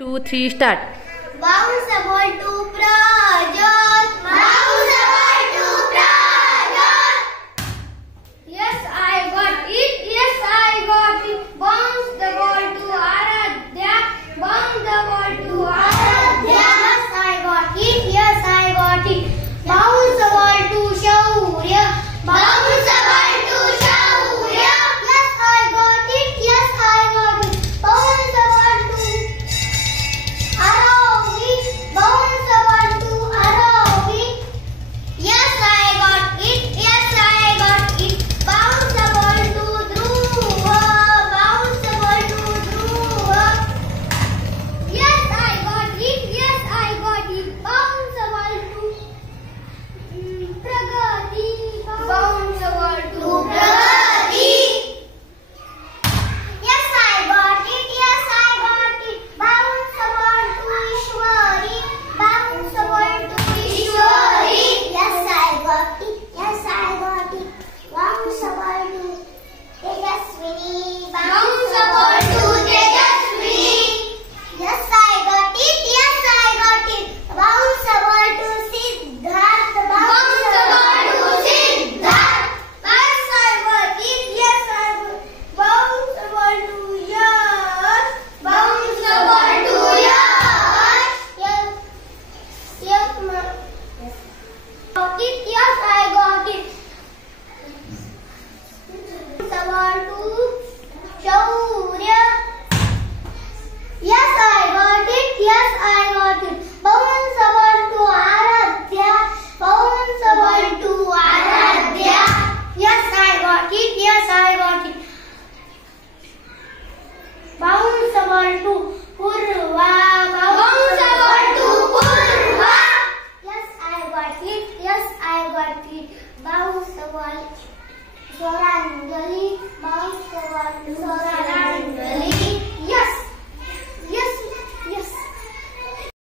2, 3, start. Bounce the ball to Prajot. Bounce the ball to Prajot. Yes, I got it. Yes, I got it. Bounce the ball to Aradhya. Bounce the ball to Aradhya. Yes, I got it. Yes, I got it. Bounce the ball to Shaurya. Bounce the ball to Shaurya. Yes, I got it. Yes, I got it. Bounce the ball to Aravi. Bounce the ball to Aravi. Yes, I got it. Yes, I got it. Bounce the ball to Dhruva. Bounce the ball to Dhruva. Yes, I got it. Yes, I got it. Bounce the ball to Pragati. Bounce the ball to Pragati. Yes, I got it. Yes, I got it. Bounce the ball to Ishwari. Bounce the ball to Ishwari. Yes, I got it. Yes, I got it. Bounce the ball to Tejaswini. Bounce the ball to Tejaswini. Yes, I got it. Yes, I got it. Bounce the ball to Siddharth. Bounce the ball to Siddharth. Yes, I got it. Yes, I got it. Bounce the ball to Yash. Bounce the ball to Yash. Yes, yes, got it. Yes, I got it. Bounce the ball to Shaurya. Yes, I got it. Yes, I got it. Bounce the ball to Aradhya. Bounce the ball to Aradhya. Yes, I got it. Yes, I got it. Bounce the ball to Purva. Bounce the ball to Purva. Yes, I got it. Yes, I got it. Bounce the ball. Swaranjali. Bounce the ball to Swaranjali.